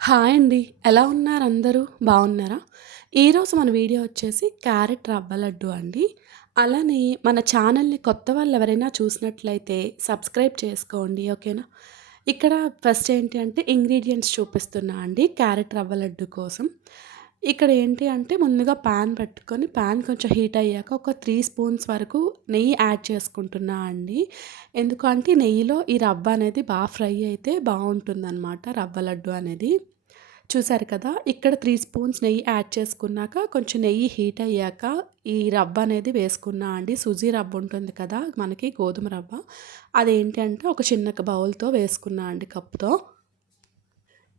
Hi అండి. ఎలా ఉన్నారు అందరూ? బాగున్నారా? ఈరోజు మన వీడియో వచ్చేసి క్యారెట్ రవ్వ లడ్డు అండి. అలానే మన ఛానల్‌ని కొత్త వాళ్ళు ఎవరైనా చూసినట్లయితే సబ్స్క్రైబ్ చేసుకోండి. ఓకేనా? ఇక్కడ ఫస్ట్ ఏంటి అంటే ఇంగ్రీడియెంట్స్ చూపిస్తున్నా అండి క్యారెట్ రవ్వ లడ్డు కోసం. ఇక్కడ ఏంటి అంటే ముందుగా పాన్ పెట్టుకొని పాన్ కొంచెం హీట్ అయ్యాక ఒక 3 స్పూన్స్ వరకు నెయ్యి యాడ్ చేసుకుంటున్నా అండి. ఎందుకంటే నెయ్యిలో ఈ రవ్వ అనేది ఫ్రై అయితే బావుంటుందనమాట రవ్వ లడ్డు అనేది. చూసారు కదా! ఇక్కడ 3 స్పూన్స్ నెయ్యి యాడ్ చేసుకున్నాక, కొంచెం నెయ్యి హీట్ అయ్యాక, ఈ రవ్వ అనేది వేసుకున్నా అండి. సుజీ రవ్వ ఉంటుంది కదా! మనకి గోధుమ రవ్వ. అదేంటి అంటే ఒక చిన్న బౌల్‌తో వేసుకున్నా అండి కప్‌తో.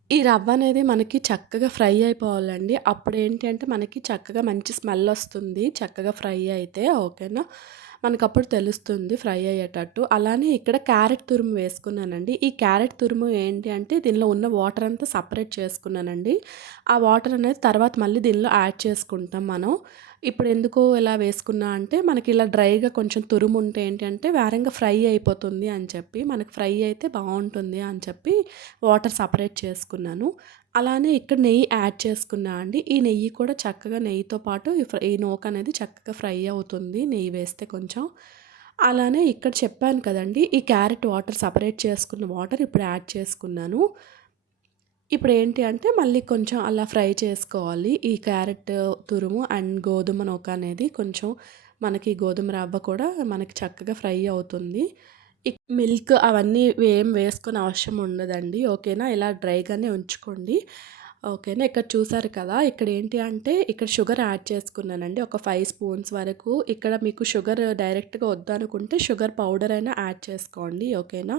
ఈ రవ్వ అనేది మనకి చక్కగా ఫ్రై అయిపోవాలండి. అప్పుడేంటి అంటే మనకి చక్కగా మంచి స్మెల్ ఒస్తుంది. చక్కగా ఫ్రై అయితే ఓకేనా. మనకప్పుడు తెలుస్తుంది ఫ్రై అయ్యేటట్టు. అలానే ఇక్కడ క్యారెట్ తురుము వేసుకున్నానండి. ఈ క్యారెట్ తురుము ఏంటి అంటే దీనిలో ఉన్న వాటర్ అంతా సెపరేట్ చేసుకున్నానండి. ఆ వాటర్ అనేది తర్వాత మళ్ళీ దీనిలో యాడ్ చేసుకుంటాం మనం. ఇప్పుడు ఎందుకు ఇలా వేసుకున్నా అంటే మనకి ఇలా డ్రైగా కొంచెం తురుముంటే ఏంటి అంటే వేరంగా ఫ్రై అయిపోతుంది అని చెప్పి, మనకి ఫ్రై అయితే బావుంటుంది అని చెప్పి వాటర్ సెపరేట్ చేసుకున్నాను. అలానే ఇక్కడ నెయ్యి యాడ్ చేసుకున్నా అండి. ఈ నెయ్యి కూడా చక్కగా నెయ్యితో పాటు ఈ నూక అనేది చక్కగా ఫ్రై అవుతుంది నెయ్యి వేస్తే కొంచెం. అలానే ఇక్కడ చెప్పాను కదండీ! ఈ క్యారెట్ వాటర్ సెపరేట్ చేసుకున్న వాటర్ ఇప్పుడు యాడ్ చేసుకున్నాను. ఇప్పుడేంటి అంటే మళ్ళీ కొంచెం అలా ఫ్రై చేసుకోవాలి. ఈ క్యారెట్ తురుము అండ్ గోధుమ నూక అనేది కొంచెం మనకి గోధుమ రవ్వ కూడా మనకి చక్కగా ఫ్రై అవుతుంది. మిల్క్ అవన్నీ ఏం వేసుకొని అవసరం ఉండదండి. ఓకేనా? ఇలా డ్రైగానే ఉంచుకోండి. ఓకేనా? ఇక్కడ చూసారు కదా! ఇక్కడేంటి అంటే ఇక్కడ షుగర్ యాడ్ చేసుకున్నానండి. ఒక 5 స్పూన్స్ వరకు. ఇక్కడ మీకు షుగర్ డైరెక్ట్‌గా వద్దనుకుంటే షుగర్ పౌడర్ అయినా యాడ్ చేసుకోండి. ఓకేనా?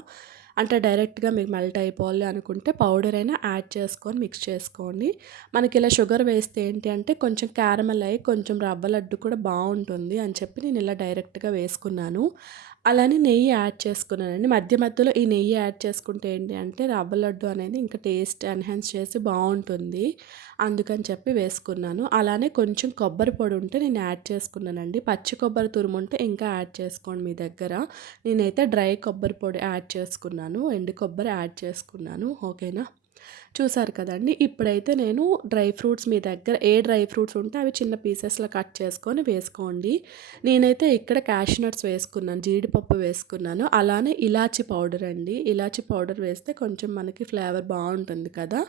అంటే డైరెక్ట్‌గా మీకు మెల్ట్ అయిపోవాలి అనుకుంటే పౌడర్ అయినా యాడ్ చేసుకొని మిక్స్ చేసుకోండి. మనకి ఇలా షుగర్ వేస్తే ఏంటి అంటే కొంచెం క్యారమెల్ అయ్యి కొంచెం రవ్వ లడ్డు కూడా బావుంటుంది అని చెప్పి నేను ఇలా డైరెక్ట్‌గా వేసుకున్నాను. అలానే నెయ్యి యాడ్ చేసుకున్నానండి. మధ్య మధ్యలో ఈ నెయ్యి యాడ్ చేసుకుంటే ఏంటి అంటే రవ్వ లడ్డు అనేది ఇంకా టేస్ట్ ఎన్హాన్స్ చేసి బావుంటుంది. అందుకని చెప్పి వేసుకున్నాను. అలానే కొంచెం కొబ్బరి పొడి ఉంటే నేను యాడ్ చేసుకున్నానండి. పచ్చి కొబ్బరి తురుముంటే ఇంకా యాడ్ చేసుకోండి మీ దగ్గర. నేనైతే డ్రై కొబ్బరి పొడి యాడ్ చేసుకున్నాను. ఎండు కొబ్బరి యాడ్ చేసుకున్నాను. ఓకేనా? చూసారు కదండీ! ఇప్పుడైతే నేను డ్రై ఫ్రూట్స్ మీ దగ్గర ఏ డ్రై ఫ్రూట్స్ ఉంటే అవి చిన్న పీసెస్‌లో కట్ చేసుకొని వేసుకోండి. నేనైతే ఇక్కడ క్యాష్యూ నట్స్ వేసుకున్నాను. జీడిపప్పు వేసుకున్నాను. అలానే ఇలాచీ పౌడర్ అండి. ఇలాచీ పౌడర్ వేస్తే కొంచెం మనకి ఫ్లేవర్ బావుంటుంది కదా!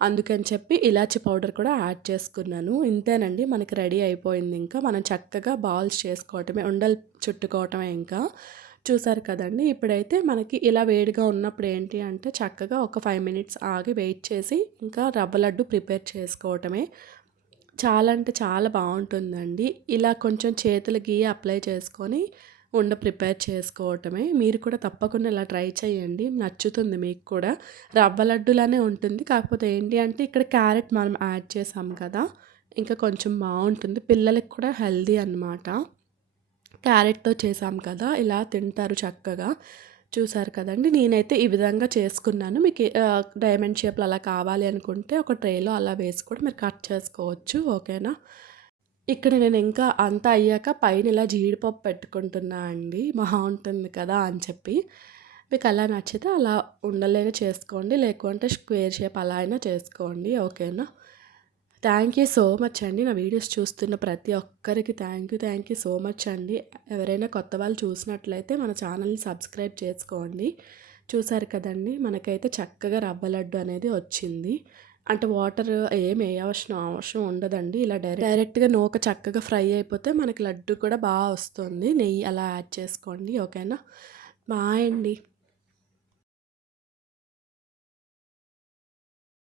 అందుకని చెప్పి ఇలాచీ పౌడర్ కూడా యాడ్ చేసుకున్నాను. ఇంతేనండి మనకి రెడీ అయిపోయింది ఇంకా. మనం చక్కగా బాల్స్ చేసుకోవటమే. ఉండలు చుట్టుకోవటమే ఇంకా. చూసారు కదండీ! ఇప్పుడైతే మనకి ఇలా వేడిగా ఉన్నప్పుడు ఏంటి అంటే చక్కగా ఒక 5 మినిట్స్ ఆగి వెయిట్ చేసి ఇంకా రవ్వ లడ్డు ప్రిపేర్ చేసుకోవటమే. చాలా అంటే చాలా బావుంటుందండి. ఇలా కొంచెం చేతులకి అప్లై చేసుకొని ప్రిపేర్ చేసుకోవటమే. మీరు కూడా తప్పకుండా ఇలా ట్రై చేయండి. నచ్చుతుంది మీకు కూడా. రవ్వ లడ్డులానే ఉంటుంది. కాకపోతే ఏంటి అంటే ఇక్కడ క్యారెట్ మనం యాడ్ చేసాం కదా! ఇంకా కొంచెం బావుంటుంది. పిల్లలకి కూడా హెల్తీ అనమాట. క్యారెట్‌తో చేసాం కదా! ఇలా తింటారు చక్కగా. చూసారు కదండీ! నేనైతే ఈ విధంగా చేసుకున్నాను. మీకు డైమండ్ షేప్‌లో అలా కావాలి అనుకుంటే ఒక ట్రేలో అలా వేసి కూడా మీరు కట్ చేసుకోవచ్చు. ఓకేనా? ఇక్కడ నేను ఇంకా అంతా అయ్యాక పైన ఇలా జీడిపప్పు పెట్టుకుంటున్నా అండి. బావుంటుంది కదా అని చెప్పి. మీకు అలా నచ్చితే అలా ఉండలైనా చేసుకోండి. లేకుంటే స్క్వేర్ షేప్ అలా అయినా చేసుకోండి. ఓకేనా? థ్యాంక్ యూ సో మచ్ అండి. నా వీడియోస్ చూస్తున్న ప్రతి ఒక్కరికి థ్యాంక్ యూ సో మచ్ అండి. ఎవరైనా కొత్త వాళ్ళు చూసినట్లయితే మన ఛానల్‌ని సబ్స్క్రైబ్ చేసుకోండి. చూసారు కదండీ! మనకైతే చక్కగా రవ్వ లడ్డు అనేది వచ్చింది. అంటే వాటర్ ఏమి అవసరం ఉండదండి. ఇలా డైరెక్ట్‌గా నూక చక్కగా ఫ్రై అయిపోతే మనకి లడ్డు కూడా వస్తుంది. నెయ్యి అలా యాడ్ చేసుకోండి. ఓకేనా? బాయ్ అండి.